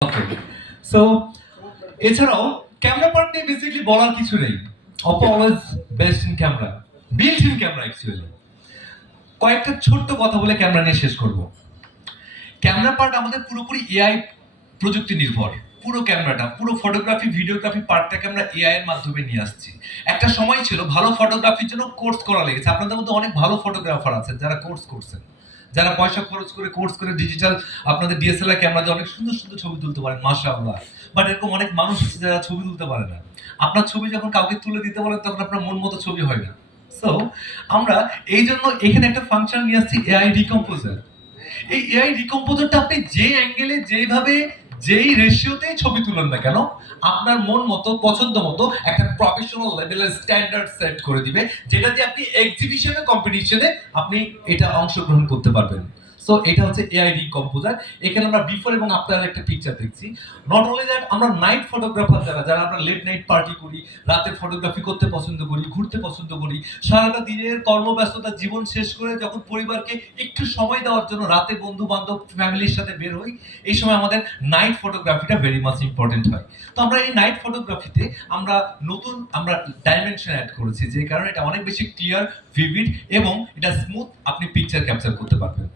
ওকে, so এছাড়াও camera part নিয়ে basically বলার কিছু নেই। Oppo always best in camera, built in camera actually. কয়েকটা ছোট্ট কথা বলে ক্যামেরা নিয়ে শেষ করব। ক্যামেরা পার্ট আমাদের পুরোপুরি এআই প্রযুক্তি নির্ভর। পুরো ক্যামেরাটা, পুরো ফটোগ্রাফি ভিডিওগ্রাফি পার্টটাকে আমরা এআই এর মাধ্যমে নিয়ে আসছি। একটা সময় ছিল ভালো ফটোগ্রাফির জন্য কোর্স করা লেগেছে। আপনাদের মধ্যে অনেক ভালো ফটোগ্রাফার আছেন যারা কোর্স করছেন, যারা পয়সা খরচ করে কোর্স করে ডিজিটাল আপনাদের ডিএসএলআর ক্যামেরা দিয়ে অনেক সুন্দর সুন্দর ছবি তুলতে পারেন, মাশাআল্লাহ। বাট এরকম অনেক মানুষ আছে যারা ছবি তুলতে পারে না। আপনার ছবি যখন কাউকে তুলে দিতে বলেন তখন আপনার মন মতো ছবি হয় না। সো আমরা এই জন্য এখানে একটা ফাংশন নিয়ে আসছি, এআই রিকম্পোজার। এই এআই রিকম্পোজারটা আপনি যে অ্যাঙ্গেলে যেভাবে যেই রেশিওতেই ছবি তুলেন না কেন, আপনার মন মতো পছন্দ মতো একটা প্রফেশনাল লেভেলের স্ট্যান্ডার্ড সেট করে দিবে, যেটা দিয়ে আপনি এক্সিবিশনে কম্পিটিশনে আপনি এটা অংশগ্রহণ করতে পারবেন। সো এটা হচ্ছে এআই রিকম্পোজার। এখানে আমরা বিফোর এবং আফটার একটা পিকচার দেখছি। নট অনলি দ্যাট, আমরা নাইট ফটোগ্রাফার যারা আমরা লেট নাইট পার্টি করি, রাতে ফটোগ্রাফি করতে পছন্দ করি, ঘুরতে পছন্দ করি, সারাটা দিনের কর্মব্যস্ততা জীবন শেষ করে যখন পরিবারকে একটু সময় দেওয়ার জন্য রাতে বন্ধু বান্ধব ফ্যামিলির সাথে বের হই, এই সময় আমাদের নাইট ফটোগ্রাফিটা ভেরি মাচ ইম্পর্টেন্ট হয়। তো আমরা এই নাইট ফটোগ্রাফিতে আমরা ডাইমেনশন অ্যাড করেছি, যে কারণে এটা অনেক বেশি ক্লিয়ার, ভিভিড এবং এটা স্মুথ আপনি পিকচার ক্যাপচার করতে পারবেন।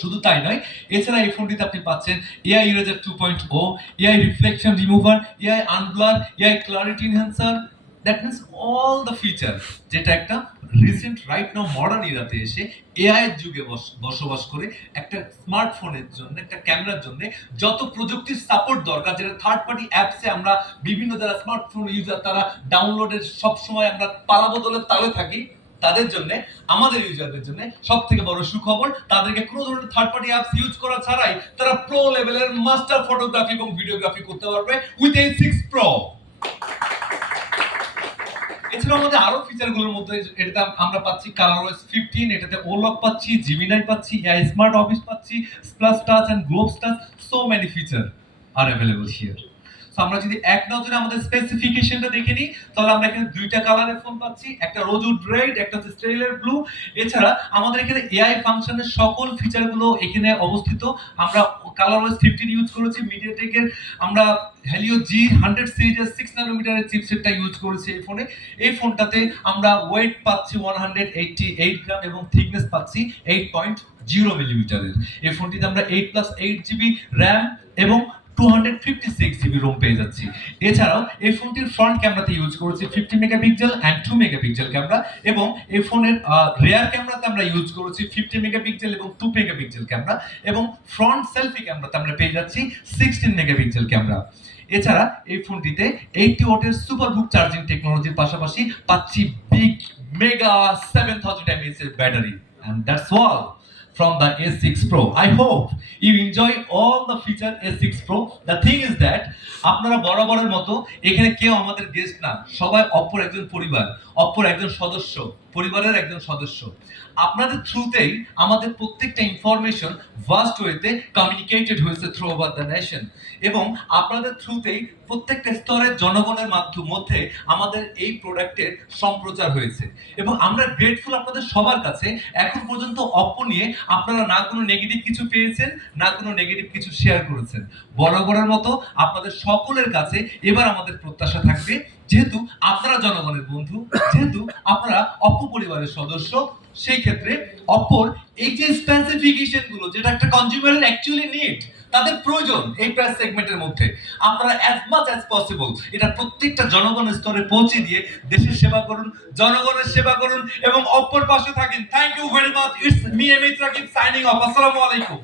শুধু তাই নয়, এছাড়া এই ফোনটিতে আপনি পাচ্ছেন AI eraser 2.0, AI reflection remover, AI unblur, AI clarity enhancer. That means all the feature, যেটা একটা রিসেন্ট রাইট নাও মডার্ন ইরাতে এসে এআই এর যুগে বসবাস করে একটা স্মার্টফোনের জন্য, একটা ক্যামেরার জন্য যত প্রযুক্তির সাপোর্ট দরকার, যেটা থার্ড পার্টি অ্যাপসে আমরা বিভিন্ন যারা স্মার্টফোন ইউজার তারা ডাউনলোডের সব সময় আমরা পালাবদলের তালে থাকি, তাদের জন্য, আমাদের ইউজারদের জন্য সব থেকে বড় সুখবর, তাদেরকে কোনো ধরনের থার্ড পার্টি অ্যাপস ইউজ করা ছাড়াই তারা প্রো লেভেলের মাস্টার ফটোগ্রাফি এবং ভিডিওগ্রাফি করতে পারবে উইথ A6 Pro। এছাড়া আমাদের আরো ফিচার গুলোর মধ্যে এটাতে আমরা পাচ্ছি ColorOS 15, এটাতে ওলক পাচ্ছি, জিমিনাই পাচ্ছি, এআই স্মার্ট অফিস পাচ্ছি, splash touch and gloves touch, so many feature are available here. আমরা যদি এক নজরে আমাদের স্পেসিফিকেশনটা দেখে নিই, তাহলে আমরা এখানে দুইটা কালারের ফোন পাচ্ছি, একটা রোজউড রেড, একটা হচ্ছে স্টেলার ব্লু। এছাড়া আমাদের এখানে এআই ফাংশনের সকল ফিচারগুলো এখানে অবস্থিত। আমরা ColorOS 15 ইউজ করেছি, মিডিয়াটেকের আমরা Helio G100 সিরিজের 6 ন্যানোমিটারের চিপসেটটা ইউজ করেছি এই ফোনে। এই ফোনটাতে আমরা ওয়েট পাচ্ছি 188 গ্রাম এবং থিকনেস পাচ্ছি 8.0 মিলিমিটারের। এই ফোনটিতে আমরা 8+8 জিবি র্যাম এবং 256 জিবি রোম পেয়ে যাচ্ছি। এছাড়াও এই ফোনটির ফ্রন্ট ক্যামেরাতে ইউজ করেছি 50 মেগাপিক্সেল এন্ড 2 মেগাপিক্সেল ক্যামেরা, এবং এই ফোনের রিয়ার ক্যামেরাতে আমরা ইউজ করেছি 50 মেগাপিক্সেল এবং 2 মেগাপিক্সেল ক্যামেরা, এবং ফ্রন্ট সেলফি ক্যামেরাতে আমরা পেয়ে যাচ্ছি 16 মেগাপিক্সেল ক্যামেরা। এছাড়া এই ফোনটিতে 80 ওয়াটের সুপারবুক চার্জিং টেকনোলজির পাশাপাশি পাচ্ছি বিগ মেগা 7000 mAh এর battery, and that's all from the A6 Pro. I hope you enjoy all the feature A6 Pro. The thing is that আপনারা বরাবরের মতো এখানে কেউ আমাদের গেস্ট না, সবাই অপর একজন পরিবার, অপর একজন সদস্য, পরিবারের একজন সদস্য। আপনাদের থ্রুতেই আমাদের প্রত্যেকটা ইনফরমেশন ভাস্ট ওয়েতে কমিউনিকেটেড হয়েছে থ্রু ওভার দ্য নেশন, এবং আপনাদের থ্রুতেই প্রত্যেকটা স্তরের জনগণের মধ্যে আমাদের এই প্রোডাক্টের সম্প্রচার হয়েছে, এবং আমরা গ্রেটফুল আপনাদের সবার কাছে। এখন পর্যন্ত অপো নিয়ে আপনারা না কোনো নেগেটিভ কিছু পেয়েছেন, না কোনো নেগেটিভ কিছু শেয়ার করেছেন। বরাবরের মতো আপনাদের সকলের কাছে এবার আমাদের প্রত্যাশা থাকবে, যেহেতু আপনারা জনগণের বন্ধু, যেহেতু আপনারা অপো পরিবারের সদস্য, সেই ক্ষেত্রে অপোর এই যে স্পেসিফিকেশন গুলো, যেটা একটা কনজিউমারের অ্যাকচুয়ালি নিড, তাদের প্রয়োজন এই প্রাইস সেগমেন্টের মধ্যে, আপনারা অ্যাজ মাচ অ্যাজ পসিবল এটা প্রত্যেকটা জনগণের স্তরে পৌঁছে দিয়ে দেশের সেবা করুন, জনগণের সেবা করুন এবং অপোর পাশে থাকেন। Thank you very much. It's me M H Rakib signing off. আসসালামু আলাইকুম।